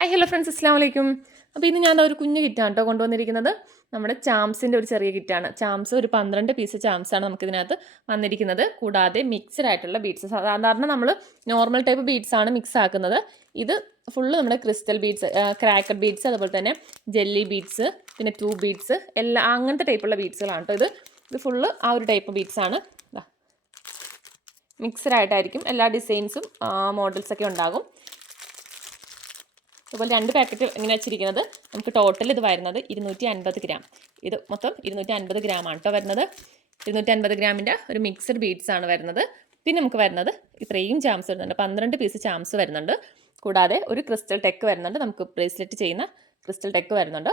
Hello friends, അസ്സാം വലൈക്കും. അപ്പോൾ ഇന്ന് ഞാൻ ഒരു കുഞ്ഞു കിറ്റാണ് കേട്ടോ കൊണ്ടുവന്നിരിക്കുന്നത്. നമ്മുടെ ചാംസിൻ്റെ ഒരു ചെറിയ കിറ്റാണ്. ചാംസ് ഒരു 12 പീസ് ചാംസാണ് നമുക്കിതിനകത്ത് വന്നിരിക്കുന്നത്. കൂടാതെ മിക്സഡ് ആയിട്ടുള്ള ബീഡ്സ്. സാധാരണ നമ്മൾ നോർമൽ ടൈപ്പ് ബീഡ്സ് ആണ് മിക്സ് ആക്കുന്നത്. ഇത് ഫുള്ള് നമ്മുടെ ക്രിസ്റ്റൽ ബീഡ്സ്, ക്രാക്കർ ബീഡ്സ്, അതുപോലെ തന്നെ ജെല്ലി ബീഡ്സ്, പിന്നെ ട്യൂബ് ബീഡ്സ്, എല്ലാം അങ്ങനത്തെ ടൈപ്പുള്ള ബീഡ്സുകളാണ് കേട്ടോ. ഇത് ഫുള്ള് ആ ഒരു ടൈപ്പ് ബീഡ്സ് ആണ്. മിക്സഡ് ആയിട്ടായിരിക്കും എല്ലാ ഡിസൈൻസും മോഡൽസൊക്കെ ഉണ്ടാകും. അതുപോലെ 2 പാക്കറ്റ് ഇങ്ങനെ വെച്ചിരിക്കുന്നത്. നമുക്ക് ടോട്ടൽ ഇത് വരുന്നത് 250 ഗ്രാം. ഇത് മൊത്തം 250 ഗ്രാമാണ് കേട്ടോ വരുന്നത്. 250 ഗ്രാമിൻ്റെ ഒരു മിക്സഡ് ബീഡ്സ് ആണ് വരുന്നത്. പിന്നെ നമുക്ക് വരുന്നത് ഇത്രയും ചാംസ് വരുന്നുണ്ട്. 12 പീസ് ചാംസ് വരുന്നുണ്ട്. കൂടാതെ ഒരു ക്രിസ്റ്റൽ ടെക്ക് വരുന്നുണ്ട്. നമുക്ക് ബ്രേസ്ലെറ്റ് ചെയ്യുന്ന ക്രിസ്റ്റൽ ടെക്ക് വരുന്നുണ്ട്.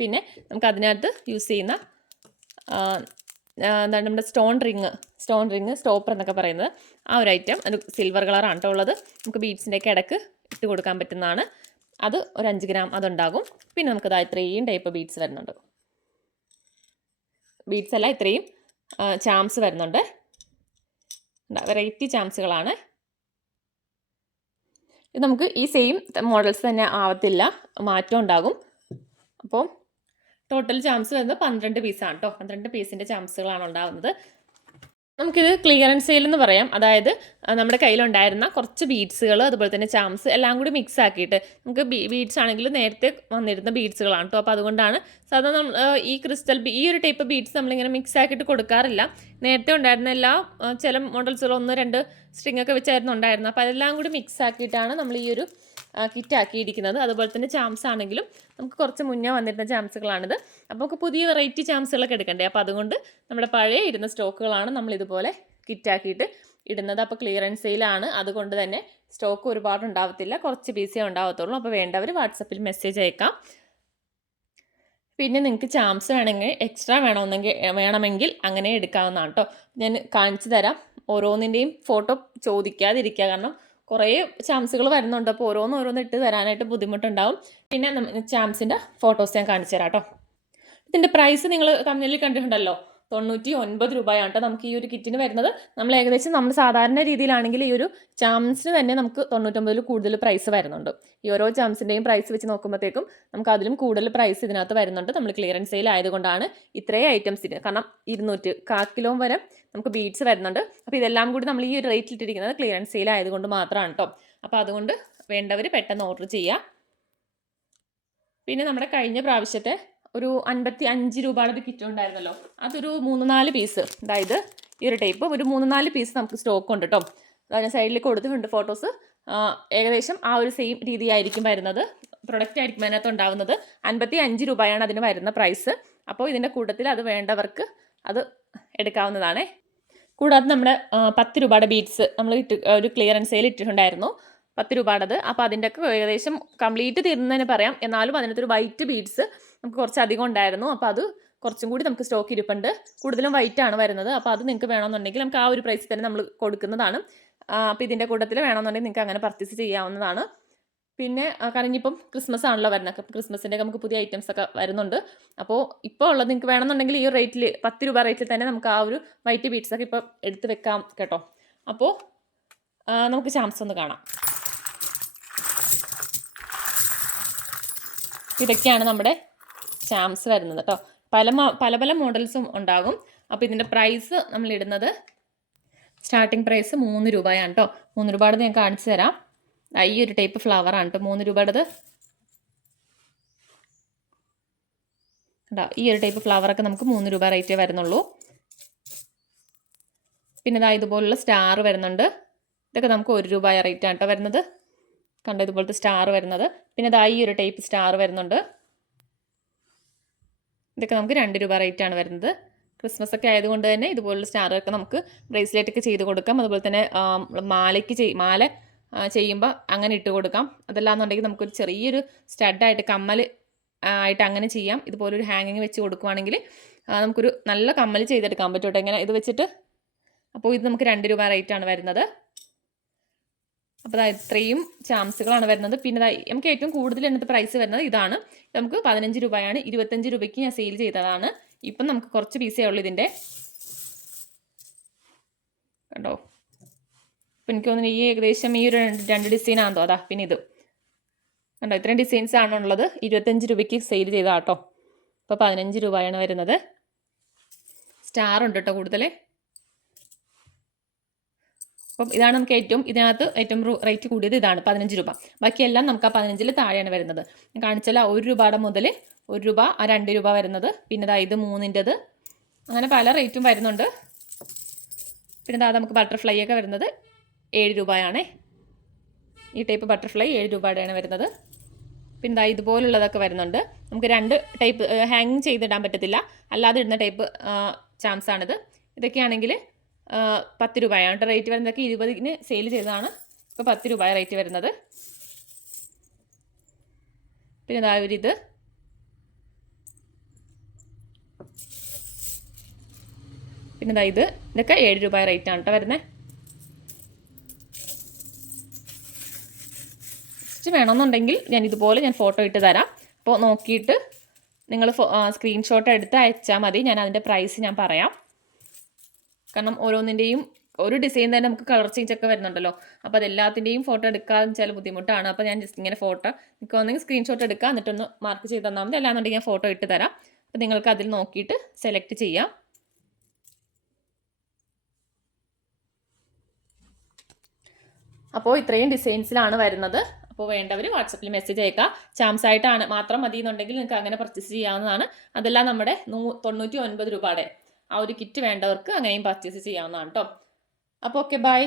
പിന്നെ നമുക്ക് അതിനകത്ത് യൂസ് ചെയ്യുന്ന എന്താണ് നമ്മുടെ സ്റ്റോൺ റിങ് സ്റ്റോപ്പർ എന്നൊക്കെ പറയുന്നത്. ആ ഒരു ഐറ്റം ഒരു സിൽവർ കളറാണ് കേട്ടോ ഉള്ളത്. നമുക്ക് ബീഡ്സിൻ്റെയൊക്കെ ഇടക്ക് ഇട്ട് കൊടുക്കാൻ പറ്റുന്നതാണ്. അത് ഒരു 5 ഗ്രാം അതുണ്ടാകും. പിന്നെ നമുക്കത് ഇത്രയും ടൈപ്പ് ബീഡ്സ് വരുന്നുണ്ട്. ബീഡ്സ് അല്ല, ഇത്രയും ചാംസ് വരുന്നുണ്ട്. വെറൈറ്റി ചാംസുകളാണ്. ഇത് നമുക്ക് ഈ സെയിം മോഡൽസ് തന്നെ ആവത്തില്ല, മാറ്റം ഉണ്ടാകും. അപ്പോൾ ടോട്ടൽ ചാംസ് വരുന്നത് 12 പീസാണ് കേട്ടോ. 12 പീസിൻ്റെ ചാംസുകളാണ് ഉണ്ടാകുന്നത്. നമുക്കിത് ക്ലിയറൻസ് സെയിൽ എന്ന് പറയാം. അതായത് നമ്മുടെ കയ്യിലുണ്ടായിരുന്ന കുറച്ച് ബീഡ്സുകൾ, അതുപോലെ തന്നെ ചാംസ് എല്ലാം കൂടി മിക്സ് ആക്കിയിട്ട്, നമുക്ക് ബീഡ്സ് ആണെങ്കിൽ നേരത്തെ വന്നിരുന്ന ബീഡ്സുകളാണ് കേട്ടോ. അപ്പോൾ അതുകൊണ്ടാണ് സാധാരണ ഈ ഒരു ടൈപ്പ് ബീഡ്സ് നമ്മളിങ്ങനെ മിക്സ് ആക്കിയിട്ട് കൊടുക്കാറില്ല. നേരത്തെ ഉണ്ടായിരുന്ന എല്ലാ ചില മോഡൽസുകൾ 1-2 സ്ട്രിങ് ഒക്കെ വെച്ചായിരുന്നു ഉണ്ടായിരുന്നത്. അപ്പോൾ അതെല്ലാം കൂടി മിക്സ് ആക്കിയിട്ടാണ് നമ്മൾ ഈ ഒരു കിറ്റ് ആക്കിയിരിക്കുന്നത്. അതുപോലെ തന്നെ ചാംസ് ആണെങ്കിലും നമുക്ക് കുറച്ച് മുന്നേ വന്നിരുന്ന ചാംസുകളാണിത്. അപ്പോൾ നമുക്ക് പുതിയ വെറൈറ്റി ചാംസുകളൊക്കെ എടുക്കണ്ടേ. അപ്പോൾ അതുകൊണ്ട് നമ്മുടെ പഴയ ഇരുന്ന സ്റ്റോക്കുകളാണ് നമ്മൾ ഇതുപോലെ കിറ്റാക്കിയിട്ട് ഇടുന്നത്. അപ്പോൾ ക്ലിയറൻസ് സെയിലാണ്, അതുകൊണ്ട് തന്നെ സ്റ്റോക്ക് ഒരുപാട് ഉണ്ടാവത്തില്ല, കുറച്ച് പീസേ ഉണ്ടാവത്തുള്ളൂ. അപ്പോൾ വേണ്ടവർ വാട്സപ്പിൽ മെസ്സേജ് അയക്കാം. പിന്നെ നിങ്ങൾക്ക് ചാംസ് എക്സ്ട്രാ വേണമെങ്കിൽ അങ്ങനെ എടുക്കാവുന്നതാണ് കേട്ടോ. ഞാൻ കാണിച്ചു തരാം. ഓരോന്നിൻ്റെയും ഫോട്ടോ ചോദിക്കാതിരിക്കുക, കാരണം കുറേ ചാംസുകൾ വരുന്നുണ്ട്. അപ്പോൾ ഓരോന്ന് ഇട്ട് തരാനായിട്ട് ബുദ്ധിമുട്ടുണ്ടാവും. പിന്നെ ചാംസിൻ്റെ ഫോട്ടോസ് ഞാൻ കാണിച്ചു തരാം കേട്ടോ. ഇതിൻ്റെ പ്രൈസ് നിങ്ങൾ തമ്മിലിൽ കണ്ടിട്ടുണ്ടല്ലോ, 99 രൂപയാണ് കേട്ടോ നമുക്ക് ഈ ഒരു കിറ്റിന് വരുന്നത്. നമ്മൾ ഏകദേശം നമ്മൾ സാധാരണ രീതിയിലാണെങ്കിൽ ഈ ഒരു ചാംസിന് തന്നെ നമുക്ക് 99 കൂടുതൽ പ്രൈസ് വരുന്നുണ്ട്. ഈ ഓരോ ചാംസിൻ്റെയും പ്രൈസ് വെച്ച് നോക്കുമ്പോഴത്തേക്കും നമുക്ക് അതിലും കൂടുതൽ പ്രൈസ് ഇതിനകത്ത് വരുന്നുണ്ട്. നമ്മൾ ക്ലിയറൻസ് സെയിൽ ആയതുകൊണ്ടാണ് ഇത്രയും ഐറ്റംസിന്, കാരണം 200 കിലോ വരെ നമുക്ക് ബീഡ്സ് വരുന്നുണ്ട്. അപ്പോൾ ഇതെല്ലാം കൂടി നമ്മൾ ഈ ഒരു റേറ്റിൽ ഇട്ടിരിക്കുന്നത് ക്ലിയറൻസ് സെയിൽ ആയതുകൊണ്ട് മാത്രമാണ് കേട്ടോ. അപ്പോൾ അതുകൊണ്ട് വേണ്ടവർ പെട്ടെന്ന് ഓർഡർ ചെയ്യുക. പിന്നെ നമ്മുടെ കഴിഞ്ഞ പ്രാവശ്യത്തെ ഒരു 55 രൂപയുടെ ഒരു കിറ്റ് ഉണ്ടായിരുന്നല്ലോ, അതൊരു 3-4 പീസ്, അതായത് ഈ ഒരു ടൈപ്പ് ഒരു 3-4 പീസ് നമുക്ക് സ്റ്റോക്ക് ഉണ്ട് കേട്ടോ. അതായത് സൈഡിൽ കൊടുത്തിട്ടുണ്ട് ഫോട്ടോസ്. ഏകദേശം ആ ഒരു സെയിം രീതിയായിരിക്കും വരുന്നത്. പ്രൊഡക്റ്റ് ആയിരിക്കും അതിനകത്ത് ഉണ്ടാവുന്നത്. 55 രൂപയാണ് അതിന് വരുന്ന പ്രൈസ്. അപ്പോൾ ഇതിൻ്റെ കൂട്ടത്തിൽ അത് വേണ്ടവർക്ക് അത് എടുക്കാവുന്നതാണ്. കൂടാതെ നമ്മുടെ 10 രൂപയുടെ ബീഡ്സ് നമ്മൾ ഒരു ക്ലിയറൻസ് സെയിൽ ഇട്ടിട്ടുണ്ടായിരുന്നു, 10 രൂപയുടേത്. അപ്പോൾ അതിൻ്റെയൊക്കെ ഏകദേശം കംപ്ലീറ്റ് തീർന്നതിന് പറയാം. എന്നാലും അതിനകത്തൊരു വൈറ്റ് ബീഡ്സ് നമുക്ക് കുറച്ചധികം ഉണ്ടായിരുന്നു. അപ്പോൾ അത് കുറച്ചും കൂടി നമുക്ക് സ്റ്റോക്ക് ഇരിപ്പുണ്ട്. കൂടുതലും വൈറ്റ് ആണ് വരുന്നത്. അപ്പോൾ അത് നിങ്ങൾക്ക് വേണമെന്നുണ്ടെങ്കിൽ നമുക്ക് ആ ഒരു പ്രൈസിൽ തന്നെ നമ്മൾ കൊടുക്കുന്നതാണ്. അപ്പോൾ ഇതിൻ്റെ കൂട്ടത്തിൽ വേണമെന്നുണ്ടെങ്കിൽ നിങ്ങൾക്ക് അങ്ങനെ പർച്ചേസ് ചെയ്യാവുന്നതാണ്. പിന്നെ കാരണം ഇനിയിപ്പം ക്രിസ്മസ് ആണല്ലോ വരുന്നത്. ക്രിസ്മസിൻ്റെ നമുക്ക് പുതിയ ഐറ്റംസ് ഒക്കെ വരുന്നുണ്ട്. അപ്പോൾ ഇപ്പോൾ ഉള്ളത് നിങ്ങൾക്ക് വേണമെന്നുണ്ടെങ്കിൽ ഈ റേറ്റിൽ 10 രൂപ റേറ്റിൽ തന്നെ നമുക്ക് ആ ഒരു വൈറ്റ് ബീഡ്സൊക്കെ ഇപ്പോൾ എടുത്ത് വെക്കാം കേട്ടോ. അപ്പോൾ നമുക്ക് ചാംസ് ഒന്ന് കാണാം. ഇതൊക്കെയാണ് നമ്മുടെ ചാംസ് വരുന്നത് കേട്ടോ. പല മോഡൽസും ഉണ്ടാകും. അപ്പോൾ ഇതിൻ്റെ പ്രൈസ് നമ്മളിടുന്നത് സ്റ്റാർട്ടിങ് പ്രൈസ് 3 രൂപയാണ് കേട്ടോ. 3 രൂപയുടെ ഞാൻ കാണിച്ചു തരാം. ഈ ഒരു ടൈപ്പ് ഫ്ലവറാണ് കേട്ടോ 3 രൂപയുടേത്. കേട്ടോ, ഈ ഒരു ടൈപ്പ് ഫ്ലവറൊക്കെ നമുക്ക് 3 രൂപ റേറ്റേ വരുന്നുള്ളൂ. പിന്നെ ഇതുപോലുള്ള സ്റ്റാർ വരുന്നുണ്ട്. ഇതൊക്കെ നമുക്ക് 1 രൂപ റേറ്റാണ് കേട്ടോ വരുന്നത്. കണ്ടോ, ഇതുപോലത്തെ സ്റ്റാർ വരുന്നത്. പിന്നെ ഈ ഒരു ടൈപ്പ് സ്റ്റാർ വരുന്നുണ്ട്. ഇതൊക്കെ നമുക്ക് 2 രൂപ റേറ്റാണ് വരുന്നത്. ക്രിസ്മസ് ഒക്കെ ആയതുകൊണ്ട് തന്നെ ഇതുപോലുള്ള സ്റ്റാറൊക്കെ നമുക്ക് ബ്രേസ്ലെറ്റൊക്കെ ചെയ്ത് കൊടുക്കാം. അതുപോലെ തന്നെ മാല ചെയ്യുമ്പോൾ അങ്ങനെ ഇട്ട് കൊടുക്കാം. അതല്ലാന്നുണ്ടെങ്കിൽ നമുക്കൊരു ചെറിയൊരു സ്റ്റഡായിട്ട് കമ്മൽ ആയിട്ട് അങ്ങനെ ചെയ്യാം. ഇതുപോലൊരു ഹാങ്ങിങ് വെച്ച് കൊടുക്കുവാണെങ്കിൽ നമുക്കൊരു നല്ല കമ്മൽ ചെയ്തെടുക്കാൻ പറ്റും കേട്ടോ ഇങ്ങനെ ഇത് വെച്ചിട്ട്. അപ്പോൾ ഇത് നമുക്ക് 2 രൂപ റേറ്റാണ് വരുന്നത്. അപ്പോൾ ഇത്രയും ചാംസുകളാണ് വരുന്നത്. പിന്നെ നമുക്ക് ഏറ്റവും കൂടുതൽ എന്നത്തെ പ്രൈസ് വരുന്നത് ഇതാണ്. നമുക്ക് 15 രൂപയാണ്. 25 രൂപയ്ക്ക് ഞാൻ സെയിൽ ചെയ്തതാണ്. ഇപ്പം നമുക്ക് കുറച്ച് പീസേ ഉള്ളൂ ഇതിൻ്റെ. കണ്ടോ, അപ്പം എനിക്ക് തോന്നുന്നു ഈ ഏകദേശം ഈ ഒരു 2 ഡിസൈനാണെന്നോ. പിന്നെ ഇത് കണ്ടോ, ഇത്രയും ഡിസൈൻസ് ആണുള്ളത്. 25 രൂപയ്ക്ക് സെയിൽ ചെയ്താൽ കേട്ടോ. ഇപ്പോൾ 15 രൂപയാണ് വരുന്നത്. സ്റ്റാർ ഉണ്ട് കേട്ടോ കൂടുതൽ. അപ്പം ഇതാണ് നമുക്ക് ഇതിനകത്ത് ഏറ്റവും റേറ്റ് കൂടിയത് ഇതാണ് 15 രൂപ. ബാക്കിയെല്ലാം നമുക്ക് ആ 15-ൽ താഴെയാണ് വരുന്നത്. ഞാൻ കാണിച്ചാൽ 1 രൂപയുടെ മുതൽ 1 രൂപ, 2 രൂപ വരുന്നത്, പിന്നെ ഇത് 3-ൻ്റെത്, അങ്ങനെ പല റേറ്റും വരുന്നുണ്ട്. പിന്നെ നമുക്ക് ബട്ടർഫ്ലൈ ഒക്കെ വരുന്നത് 7 രൂപയാണേ. ഈ ടൈപ്പ് ബട്ടർഫ്ലൈ 7 രൂപയുടെയാണ് വരുന്നത്. പിന്നെ ഇതുപോലുള്ളതൊക്കെ വരുന്നുണ്ട്. നമുക്ക് 2 ടൈപ്പ് ഹാങ്ങിങ് ചെയ്തിടാൻ പറ്റത്തില്ല, അല്ലാതെ ഇടുന്ന ടൈപ്പ് ചാംസാണിത്. ഇതൊക്കെയാണെങ്കിൽ 10 രൂപയാണ് റേറ്റ് വരുന്നതൊക്കെ. 20-ന് സെയിൽ ചെയ്തതാണ്. ഇപ്പോൾ 10 രൂപ റേറ്റ് വരുന്നത്. പിന്നെ ഇത് പിന്നെ ഇതൊക്കെ 7 രൂപ റേറ്റ് ആണ് കേട്ടോ വരുന്നത്. വേണമെന്നുണ്ടെങ്കിൽ ഞാൻ ഇതുപോലെ ഫോട്ടോ ഇട്ട് തരാം. അപ്പോൾ നോക്കിയിട്ട് നിങ്ങൾ സ്ക്രീൻഷോട്ട് എടുത്ത് അയച്ചാൽ മതി. ഞാൻ അതിൻ്റെ പ്രൈസ് ഞാൻ പറയാം. കാരണം ഓരോന്നിൻ്റെയും ഒരു ഡിസൈൻ തന്നെ നമുക്ക് കളർ ചേഞ്ച് ഒക്കെ വരുന്നുണ്ടല്ലോ. അപ്പോൾ അതെല്ലാത്തിൻ്റെയും ഫോട്ടോ എടുക്കാമെന്ന് വെച്ചാൽ ബുദ്ധിമുട്ടാണ്. അപ്പോൾ ഞാൻ ജസ്റ്റ് ഇങ്ങനെ ഫോട്ടോ നിങ്ങൾക്ക് ഒന്നെങ്കിൽ സ്ക്രീൻഷോട്ട് എടുക്കുക, എന്നിട്ടൊന്ന് മാർക്ക് ചെയ്ത് തന്നാൽ മതി. അല്ലാന്നുണ്ടെങ്കിൽ ഞാൻ ഫോട്ടോ ഇട്ട് തരാം. അപ്പോൾ നിങ്ങൾക്ക് അതിൽ നോക്കിയിട്ട് സെലക്ട് ചെയ്യാം. അപ്പോൾ ഇത്രയും ഡിസൈൻസിലാണ് വരുന്നത്. അപ്പോൾ വേണ്ടവർ വാട്സപ്പിൽ മെസ്സേജ് അയക്കുക. ചാംസ് ആയിട്ടാണ് മാത്രം മതി എന്നുണ്ടെങ്കിൽ നിങ്ങൾക്ക് അങ്ങനെ പർച്ചേസ് ചെയ്യാവുന്നതാണ്. അതെല്ലാം നമ്മുടെ 99 രൂപയുടെ ആ ഒരു കിറ്റ് വേണ്ടവർക്ക് അങ്ങനെയും പർച്ചേസ് ചെയ്യാവുന്നതാണ് കേട്ടോ. അപ്പോൾ ഓക്കെ, ബൈ.